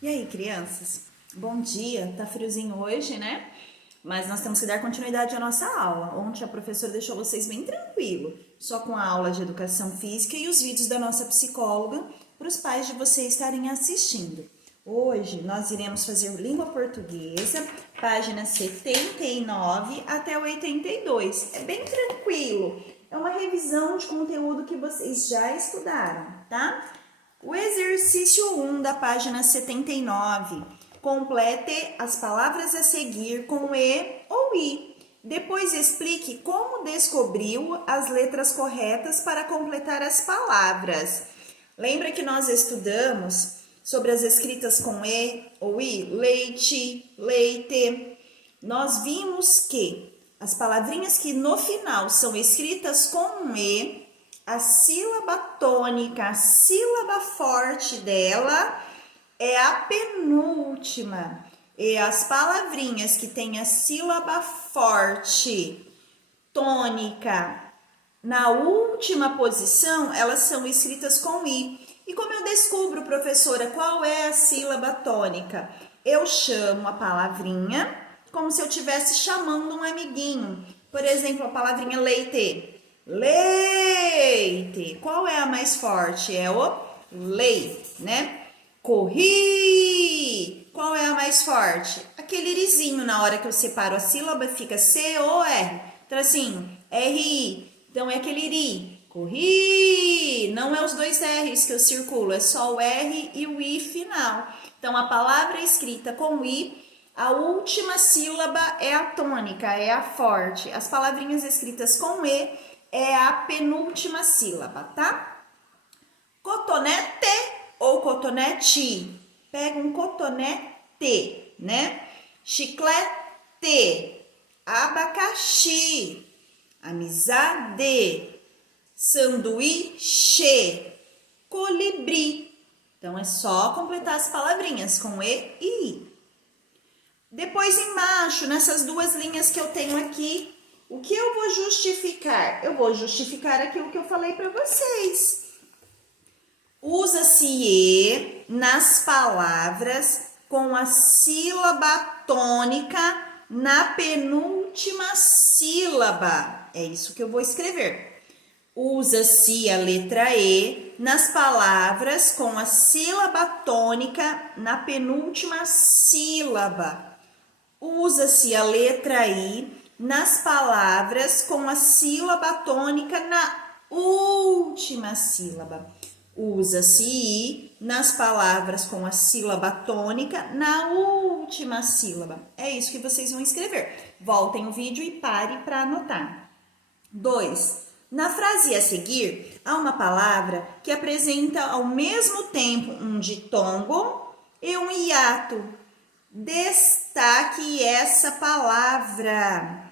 E aí, crianças? Bom dia, tá friozinho hoje, né? Mas nós temos que dar continuidade à nossa aula. Ontem a professora deixou vocês bem tranquilo, só com a aula de educação física e os vídeos da nossa psicóloga para os pais de vocês estarem assistindo. Hoje nós iremos fazer língua portuguesa, página 79 até 82. É bem tranquilo, é uma revisão de conteúdo que vocês já estudaram, tá? O exercício 1 da página 79. Complete as palavras a seguir com E ou I. Depois explique como descobriu as letras corretas para completar as palavras. Lembra que nós estudamos sobre as escritas com E ou I? Leite, leite. Nós vimos que as palavrinhas que no final são escritas com E, a sílaba tônica, a sílaba forte dela é a penúltima. E as palavrinhas que têm a sílaba forte, tônica, na última posição, elas são escritas com I. E como eu descubro, professora, qual é a sílaba tônica? Eu chamo a palavrinha como se eu estivesse chamando um amiguinho. Por exemplo, a palavrinha leite. Leite. Qual é a mais forte? É o lei, né? Corri. Qual é a mais forte? Aquele irizinho na hora que eu separo a sílaba fica C-O-R. Tracinho, R-I. Então é aquele iri. Corri. Não é os dois R's que eu circulo, é só o R e o I final. Então a palavra escrita com I, a última sílaba é a tônica, é a forte. As palavrinhas escritas com E é a penúltima sílaba, tá? Cotonete ou cotonete? Pega um cotonete, né? Chiclete, abacaxi, amizade, sanduíche, colibri. Então é só completar as palavrinhas com E e I. Depois embaixo, nessas duas linhas que eu tenho aqui, o que eu vou justificar? Eu vou justificar aquilo que eu falei para vocês. Usa-se E nas palavras com a sílaba tônica na penúltima sílaba. É isso que eu vou escrever. Usa-se a letra E nas palavras com a sílaba tônica na penúltima sílaba. Usa-se a letra I nas palavras com a sílaba tônica na última sílaba. Usa-se I nas palavras com a sílaba tônica na última sílaba. É isso que vocês vão escrever. Voltem o vídeo e pare para anotar. 2. Na frase a seguir, há uma palavra que apresenta ao mesmo tempo um ditongo e um hiato. Destaque essa palavra.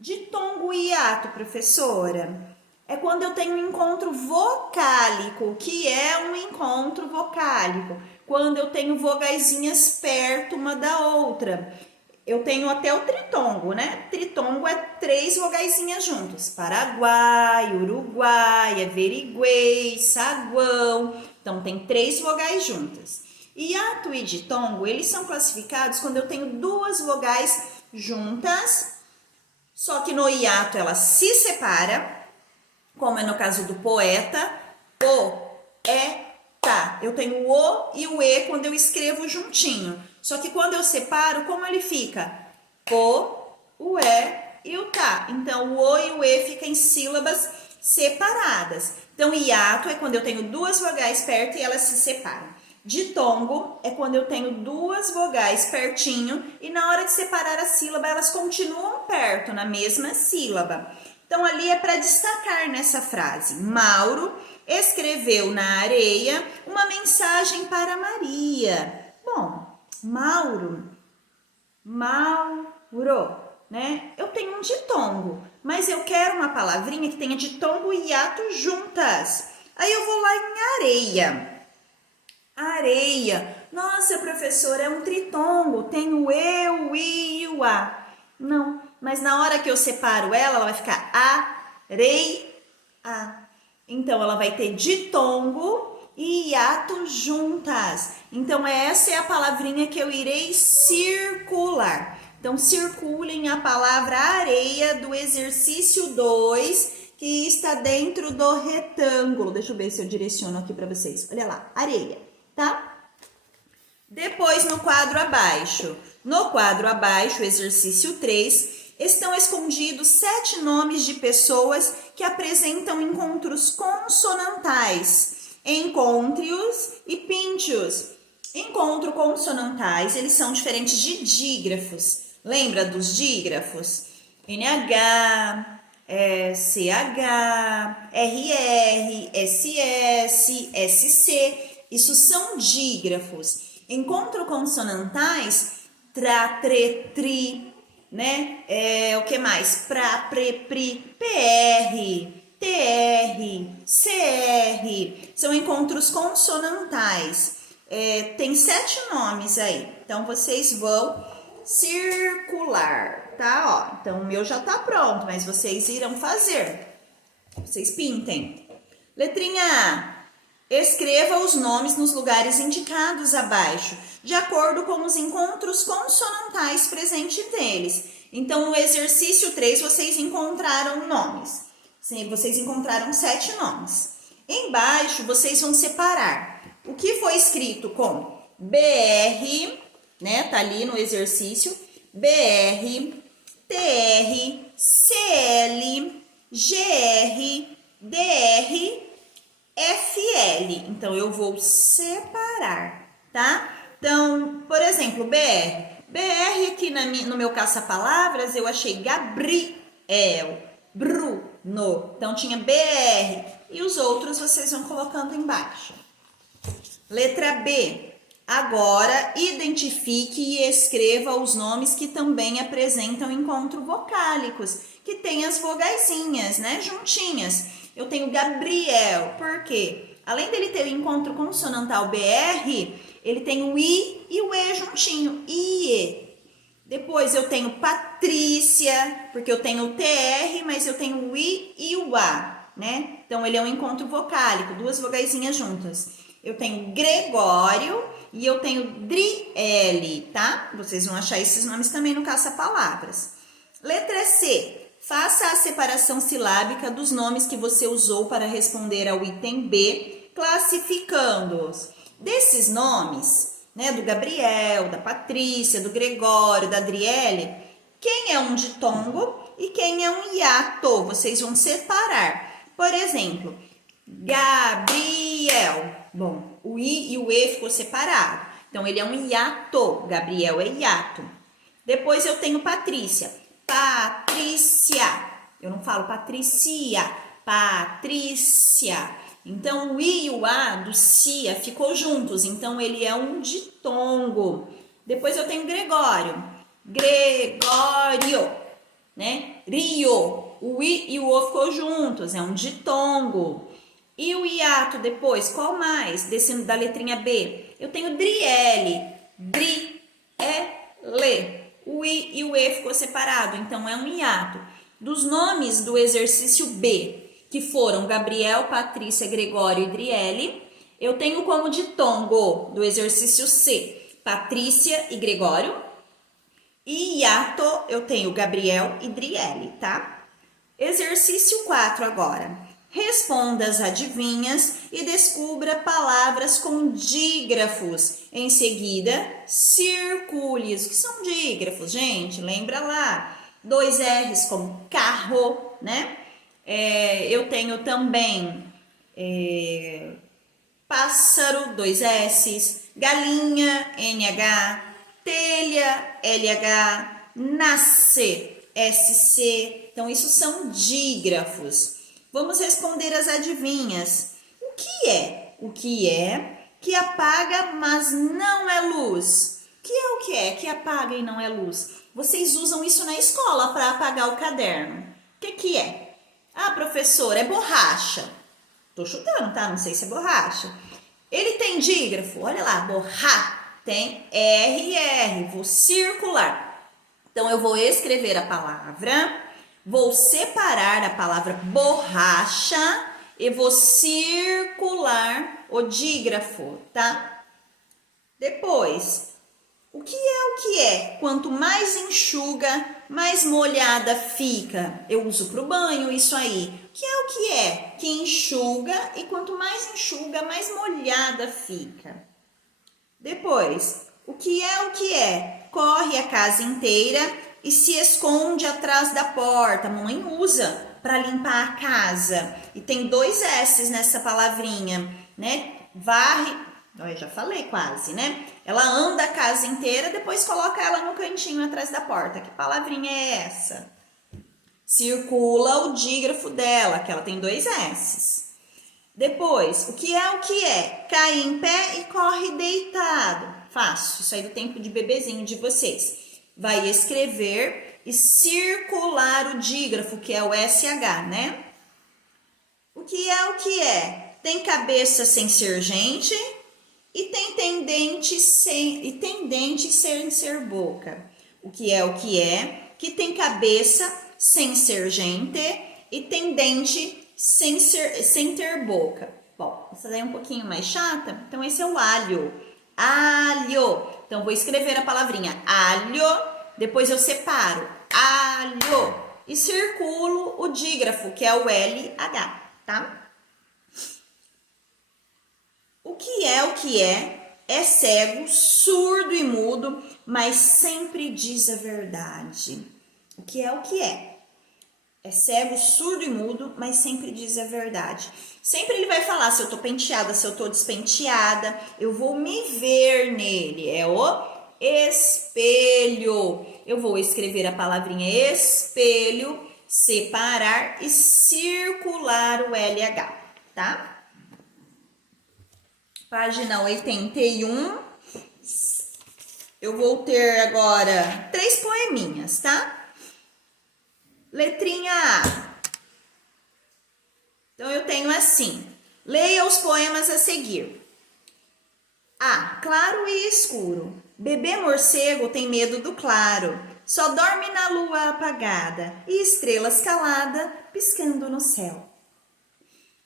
Ditongo e hiato, professora, é quando eu tenho um encontro vocálico. O que é um encontro vocálico? Quando eu tenho vogaizinhas perto uma da outra. Eu tenho até o tritongo, né? Tritongo é 3 vogaizinhas juntas. Paraguai, Uruguai, Averiguei, Saguão. Então, tem 3 vogais juntas. Hiato e ditongo, eles são classificados quando eu tenho 2 vogais juntas, só que no hiato ela se separa, como é no caso do poeta, tá. Eu tenho o O e o E quando eu escrevo juntinho. Só que quando eu separo, como ele fica? O E e o tá. Então, o O e o E ficam em sílabas separadas. Então, hiato é quando eu tenho 2 vogais perto e elas se separam. Ditongo é quando eu tenho 2 vogais pertinho e na hora de separar a sílaba, elas continuam perto, na mesma sílaba. Então, ali é para destacar nessa frase. Mauro escreveu na areia uma mensagem para Maria. Bom, Mauro, né? Eu tenho um ditongo, mas eu quero uma palavrinha que tenha ditongo e hiato juntas. Aí eu vou lá em areia. Areia. Nossa, professora, é um tritongo. Tem o E, o I e o A. Não, mas na hora que eu separo ela vai ficar areia. Então, ela vai ter ditongo e hiato juntas. Então, essa é a palavrinha que eu irei circular. Então, circulem a palavra areia do exercício 2, que está dentro do retângulo. Deixa eu ver se eu direciono aqui para vocês. Olha lá, areia, tá? Depois, no quadro abaixo. No quadro abaixo, exercício 3, estão escondidos 7 nomes de pessoas que apresentam encontros consonantais. Encontre-os e pinte-os. Encontro consonantais, eles são diferentes de dígrafos. Lembra dos dígrafos? NH, CH, RR, SS, SC. Isso são dígrafos. Encontro consonantais, tra, tre, tri, né? O que mais? Pra, pre, pri, PR, TR, CR. São encontros consonantais. Tem 7 nomes aí. Então, vocês vão circular, tá? Ó, então, o meu já tá pronto, mas vocês irão fazer. Vocês pintem. Letrinha A. Escreva os nomes nos lugares indicados abaixo, de acordo com os encontros consonantais presentes neles. Então, no exercício 3, vocês encontraram nomes. Sim, vocês encontraram 7 nomes. Embaixo, vocês vão separar o que foi escrito com BR, né? Tá ali no exercício. BR, TR, CL, GR, DR, FL. Então, eu vou separar, tá? Então, por exemplo, BR. BR aqui no meu caça-palavras, eu achei Gabriel, Bruno. Então, tinha BR. E os outros vocês vão colocando embaixo. Letra B. Agora, identifique e escreva os nomes que também apresentam encontro vocálicos, que tem as vogaizinhas, né, juntinhas. Eu tenho Gabriel, por quê? Além dele ter o encontro consonantal BR, ele tem o I e o E juntinho, IE. Depois eu tenho Patrícia, porque eu tenho o TR, mas eu tenho o I e o A, né? Então, ele é um encontro vocálico, 2 vogaizinhas juntas. Eu tenho Gregório e eu tenho Driele, tá? Vocês vão achar esses nomes também no caça-palavras. Letra C. Faça a separação silábica dos nomes que você usou para responder ao item B, classificando-os. Desses nomes, né, do Gabriel, da Patrícia, do Gregório, da Adriele, quem é um ditongo e quem é um hiato? Vocês vão separar. Por exemplo, Gabriel. Bom, o I e o E ficou separado. Então, ele é um hiato. Gabriel é hiato. Depois eu tenho Patrícia. Patrícia. Eu não falo Patricia. Patrícia. Então, o I e o A do Cia ficou juntos. Então, ele é um ditongo. Depois eu tenho Gregório. Gregório, né? Rio. O I e o O ficou juntos. É um ditongo. E o hiato depois, qual mais? Descendo da letrinha B. Eu tenho Driele. Driele. O I e o E ficou separado, então é um hiato. Dos nomes do exercício B, que foram Gabriel, Patrícia, Gregório e Driele, eu tenho como ditongo do exercício C, Patrícia e Gregório. E hiato eu tenho Gabriel e Driele, tá? Exercício 4 agora. Responda as adivinhas e descubra palavras com dígrafos. Em seguida, circule-os. O que são dígrafos, gente? Lembra lá. 2 R's como carro, né? Eu tenho também pássaro, 2 S's, galinha, NH, telha, LH, nascer, SC. Então, isso são dígrafos. Vamos responder as adivinhas. O que é? O que é que apaga, mas não é luz? O que é que apaga e não é luz? Vocês usam isso na escola para apagar o caderno. O que é? Ah, professora, é borracha. Tô chutando, tá? Não sei se é borracha. Ele tem dígrafo? Olha lá, borrar. Tem RR. Vou circular. Então, eu vou escrever a palavra, vou separar a palavra borracha e vou circular o dígrafo, tá? Depois, o que é? Quanto mais enxuga, mais molhada fica. Eu uso para o banho isso aí. O que é? Que enxuga e quanto mais enxuga, mais molhada fica. Depois, o que é? Corre a casa inteira e se esconde atrás da porta. A mamãe usa para limpar a casa. E tem 2 S's nessa palavrinha, né? Varre, eu já falei quase, né? Ela anda a casa inteira, depois coloca ela no cantinho atrás da porta. Que palavrinha é essa? Circula o dígrafo dela, que ela tem 2 S's. Depois, o que é? Cai em pé e corre deitado. Fácil, isso aí do tempo de bebezinho de vocês. Vai escrever e circular o dígrafo, que é o SH, né? O que é? Tem cabeça sem ser gente e tem dente sem ser boca. O que é? Que tem cabeça sem ser gente e tem dente sem ter boca. Bom, essa daí é um pouquinho mais chata, então esse é o alho. Alho. Então, vou escrever a palavrinha alho, depois eu separo alho e circulo o dígrafo, que é o LH, tá? O que é? É cego, surdo e mudo, mas sempre diz a verdade. O que é? É cego, surdo e mudo, mas sempre diz a verdade. Sempre ele vai falar se eu tô penteada, se eu tô despenteada. Eu vou me ver nele. É o espelho. Eu vou escrever a palavrinha espelho, separar e circular o LH, tá? Página 81. Eu vou ter agora 3 poeminhas, tá? Letrinha A. Então, eu tenho assim. Leia os poemas a seguir. A. Claro e escuro. Bebê morcego tem medo do claro. Só dorme na lua apagada e estrelas calada piscando no céu.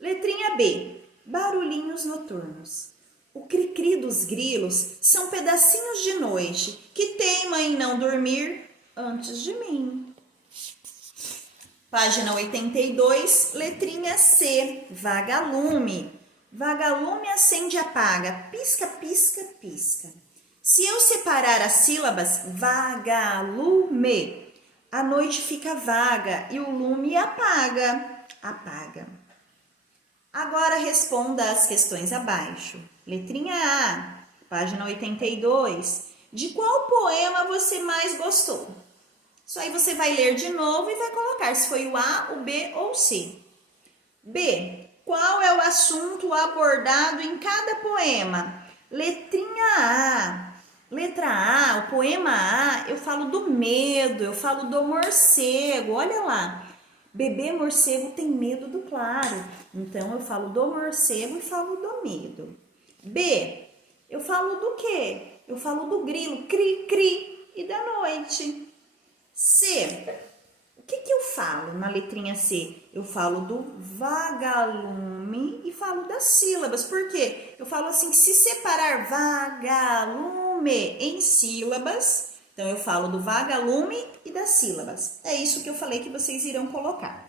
Letrinha B. Barulhinhos noturnos. O cri-cri dos grilos são pedacinhos de noite que teimam em não dormir antes de mim. Página 82, letrinha C, vagalume. Vagalume acende e apaga, pisca, pisca, pisca. Se eu separar as sílabas, vagalume, a noite fica vaga e o lume apaga, apaga. Agora responda as questões abaixo. Letrinha A, página 82. De qual poema você mais gostou? Isso aí você vai ler de novo e vai colocar se foi o A, o B ou o C. B. Qual é o assunto abordado em cada poema? Letrinha A. Letra A, o poema A, eu falo do medo, eu falo do morcego. Olha lá. Bebê morcego tem medo do claro. Então, eu falo do morcego e falo do medo. B. Eu falo do quê? Eu falo do grilo, cri, cri, e da noite. C. O que eu falo na letrinha C? Eu falo do vagalume e falo das sílabas. Por quê? Eu falo assim, se separar vagalume em sílabas, então eu falo do vagalume e das sílabas. É isso que eu falei que vocês irão colocar.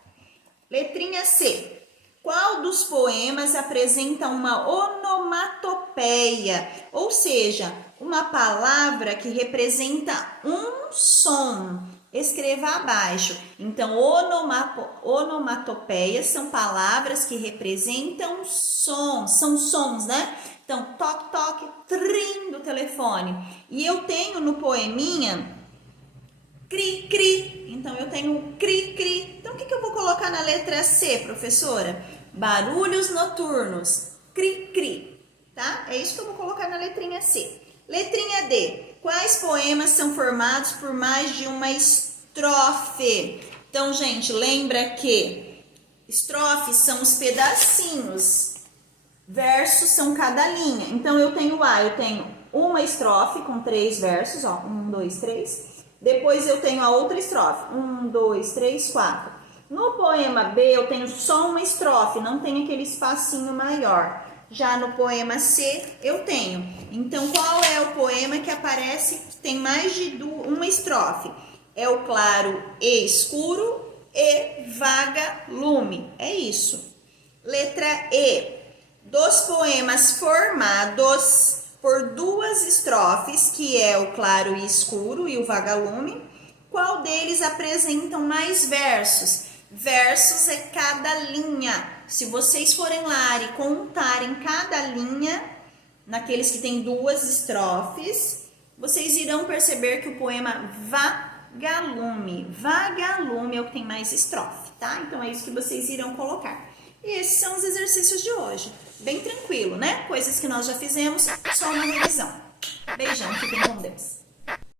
Letrinha C. Qual dos poemas apresenta uma onomatopeia? Ou seja, uma palavra que representa um som. Escreva abaixo. Então, onomatopeias são palavras que representam sons. São sons, né? Então, toque, toque, trim do telefone. E eu tenho no poeminha cri, cri. Então, eu tenho cri, cri. Então, o que eu vou colocar na letra C, professora? Barulhos noturnos. Cri, cri. Tá? É isso que eu vou colocar na letrinha C. Letrinha D. Quais poemas são formados por mais de uma estrofe? Então, gente, lembra que estrofes são os pedacinhos. Versos são cada linha. Então, eu tenho uma estrofe com 3 versos, ó. 1, 2, 3. Depois eu tenho a outra estrofe. 1, 2, 3, 4. No poema B, eu tenho só uma estrofe, não tem aquele espacinho maior. Já no poema C eu tenho. Então, qual é o poema que aparece que tem mais de uma estrofe? É o claro e escuro e vaga-lume. É isso. Letra E. Dos poemas formados por duas estrofes, que é o claro e escuro e o vagalume, qual deles apresentam mais versos? Versos é cada linha. Se vocês forem lá e contarem cada linha, naqueles que tem duas estrofes, vocês irão perceber que o poema vagalume é o que tem mais estrofe, tá? Então é isso que vocês irão colocar. E esses são os exercícios de hoje. Bem tranquilo, né? Coisas que nós já fizemos, só uma revisão. Beijão, fiquem com Deus.